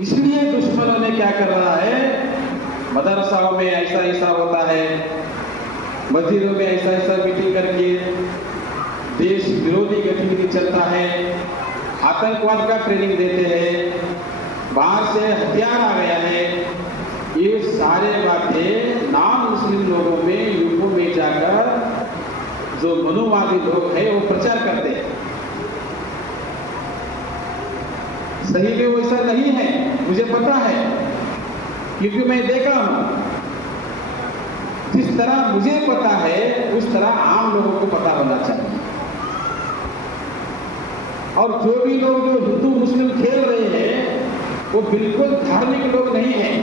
इसलिए दुश्मनों ने क्या कर रहा है, मदरसाओं में ऐसा ऐसा होता है, मस्जिदों में ऐसा ऐसा मीटिंग करके देश विरोधी गतिविधि चलता है, आतंकवाद का ट्रेनिंग देते हैं, बाहर से हथियार आ गया है। ये सारे बातें नॉन मुस्लिम लोगों में यूपी में जाकर जो मनुवादी लोग हैं वो प्रचार करते हैं। सही में वैसा नहीं है, मुझे पता है, क्योंकि मैं देखा हूं। जिस तरह मुझे पता है उस तरह आम लोगों को पता होना चाहिए। और जो भी लोग जो हिंदू मुस्लिम खेल रहे हैं वो बिल्कुल धार्मिक लोग नहीं हैं।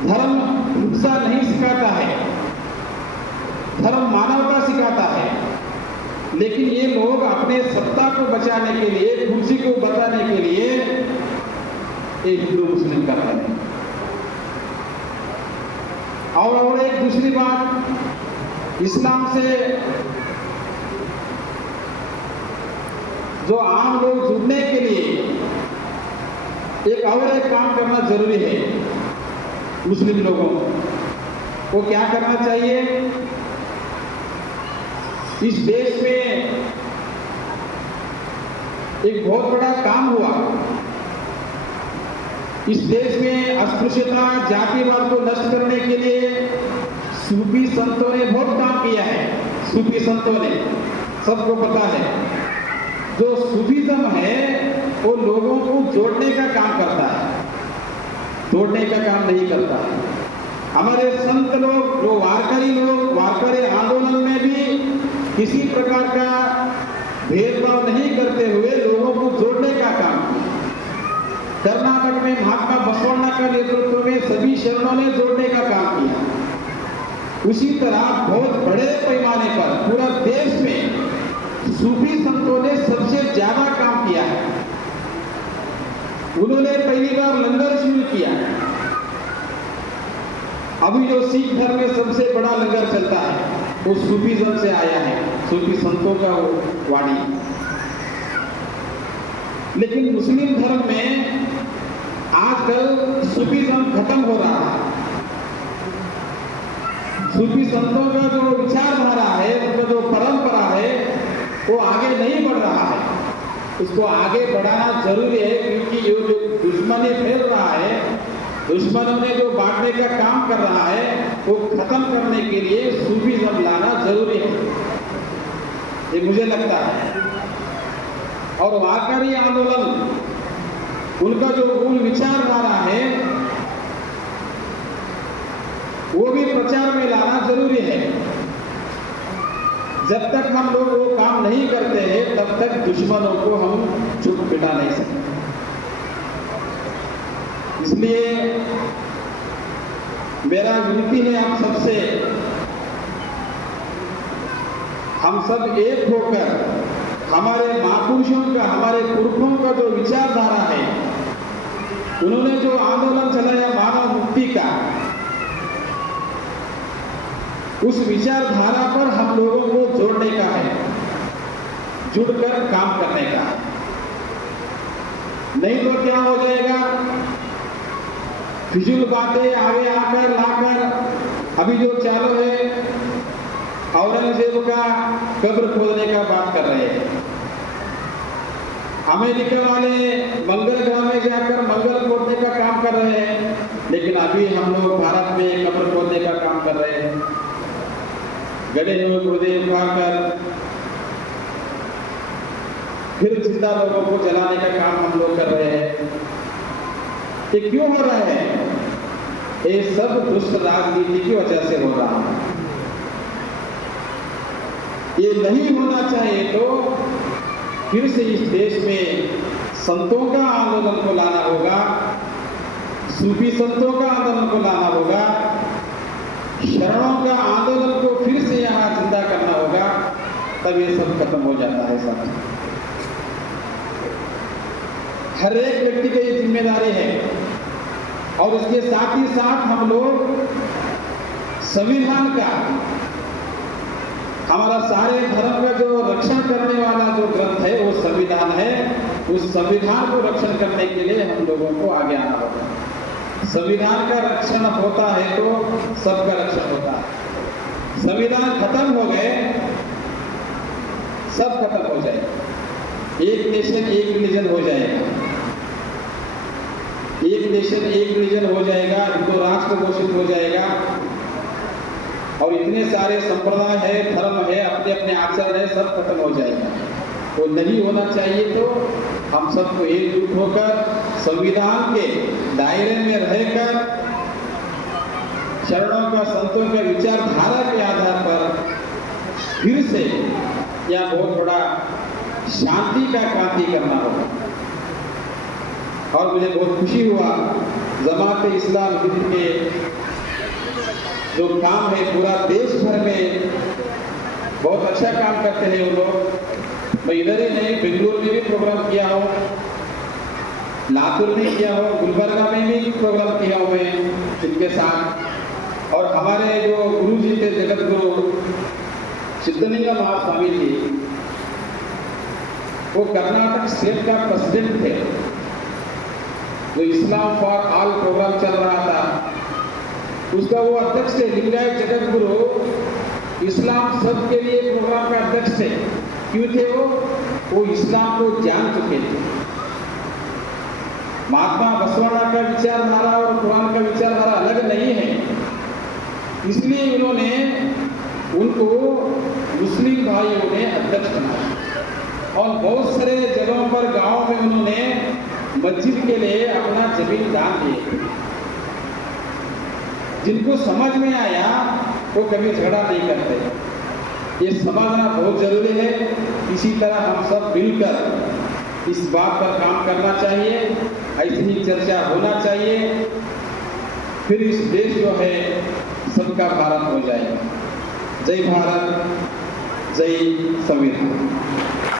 धर्म हिंसा नहीं सिखाता है, धर्म मानवता सिखाता है। लेकिन ये लोग अपने सत्ता को बचाने के लिए, कुर्सी को बताने के लिए ये हिंदू मुस्लिम करते हैं। और एक दूसरी बात, इस्लाम से जो आम लोग जुड़ने के लिए एक काम करना जरूरी है मुस्लिम लोगों को। वो क्या करना चाहिए? इस देश में एक बहुत बड़ा काम हुआ। इस देश में अस्पृश्यता, जातिवाद को नष्ट करने के लिए सूफी संतों ने बहुत काम किया है। सूफी संतों ने, सबको पता है, जो सूफीज्म है वो लोगों को जोड़ने का काम करता है, तोड़ने का काम नहीं करता है। हमारे संत लोग, जो वारकरी लोग, वारकरी आंदोलन में भी किसी प्रकार का भेदभाव नहीं करते हुए लोगों को जोड़ने का काम किया। कर्नाटक में महात्मा बसवण्णा का नेतृत्व में सभी शरणों ने जोड़ने का काम किया। उसी तरह बहुत बड़े पैमाने पर पूरा देश में सूफी संतों ने सबसे ज्यादा काम किया है। उन्होंने पहली बार लंगर शुरू किया। अभी जो सिख धर्म में सबसे बड़ा लंगर चलता है वो सूफीज्म से आया है, सूफी संतों का वो वाणी। लेकिन मुस्लिम धर्म में आजकल सूफीज्म खत्म हो रहा है। सूफी संतों का जो विचारधारा है, उनका जो परंपरा है, वो आगे नहीं बढ़ रहा है। इसको आगे बढ़ाना जरूरी है, क्योंकि ये जो दुश्मनी फैल रहा है, दुश्मनों ने जो बांटने का काम कर रहा है, वो खत्म करने के लिए सूफीज्म लाना जरूरी है, ये मुझे लगता है। और वारकरी आंदोलन, उनका जो मूल विचारधारा है वो भी प्रचार में लाना जरूरी है। जब तक हम लोग वो काम नहीं करते हैं तब तक दुश्मनों को हम चुप बिठा नहीं सकते। इसलिए मेरा विनती है आप सबसे, हम सब एक होकर हमारे महापुरुषों का, हमारे पुरखों का जो विचारधारा है, उन्होंने जो आंदोलन चलाया मानव मुक्ति का, उस विचारधारा पर हम लोगों को जोड़ने का है, जुड़कर काम करने का है। नहीं तो क्या हो जाएगा, फिजूल बातें आगे आकर लाकर अभी जो चालू है, औरंगजेब का कब्र खोदने का बात कर रहे हैं। अमेरिका वाले मंगल ग्रह में जाकर मंगल खोदने का काम कर रहे हैं, लेकिन अभी हम लोग भारत में कब्र खोदने का काम कर रहे हैं। गड़े हुए पौधे उखाड़कर फिर जिंदा लोगों को जलाने का काम हम लोग कर रहे हैं। ये क्यों हो रहा है? ये सब दुष्ट राजनीति की वजह से हो रहा है। ये नहीं होना चाहिए, तो फिर से इस देश में संतों का आंदोलन को लाना होगा, सूफी संतों का आंदोलन को लाना होगा, शरणों का आंदोलन को फिर से यहाँ जिंदा करना होगा, तब ये सब खत्म हो जाता है। सब हर एक व्यक्ति की ये जिम्मेदारी है। और उसके साथ ही साथ हम लोग संविधान का हमारा सारे धर्म का जो रक्षण करने वाला जो ग्रंथ है वो संविधान है। उस संविधान को रक्षण करने के लिए हम लोगों को आगे आना होगा। संविधान का रक्षण होता है तो सबका रक्षण होता है। संविधान खत्म हो गए, सब खत्म हो जाएगा। एक नेशन एक रिलीजन हो जाएगा, एक नेशन एक रिलीजन हो जाएगा, दो राष्ट्र घोषित हो जाएगा और इतने सारे संप्रदाय है, धर्म है, अपने अपने आचरण है, सब खत्म हो जाएगा। वो नहीं होना चाहिए। तो हम सबको एकजुट होकर संविधान के दायरे में रहकर शरणों का, संतों के विचारधारा के आधार पर फिर से यह बहुत बड़ा शांति का क्रांति करना होगा। और मुझे बहुत खुशी हुआ, जमात इस्लाम हिंद के जो काम है पूरा देश भर में बहुत अच्छा काम करते हैं वो लोग। मैं इधर ही नहीं, बेंगलुरु में भी प्रोग्राम किया हो, लातूर में किया हो, गुलबर्गा में भी प्रोग्राम किया हो मैं इनके साथ। और हमारे जो गुरु जी थे, जगत गुरु सिद्धलिंगा महास्वामी जी, वो कर्नाटक स्टेट का प्रेसिडेंट थे। जो इस्लाम फॉर ऑल प्रोग्राम चल रहा था उसका वो अध्यक्ष थे। लिंगायत जगत गुरु इस्लाम सब के लिए प्रोग्राम का अध्यक्ष थे। क्यों थे वो इस्लाम को जान चुके थे। महात्मा बसवाना का विचारधारा और कुरान का विचारधारा अलग नहीं है, इसलिए इन्होंने उनको मुस्लिम भाइयों ने अध्यक्ष बनाया। और बहुत सारे जगहों पर गांव में उन्होंने मस्जिद के लिए अपना जमीन दान दिए। जिनको समझ में आया वो कभी झगड़ा नहीं करते। ये समझना बहुत जरूरी है। इसी तरह हम सब मिलकर इस बात पर काम करना चाहिए, ऐसी ही चर्चा होना चाहिए। फिर इस देश जो है सबका भारत हो जाएगा। जय भारत, जय संविधान।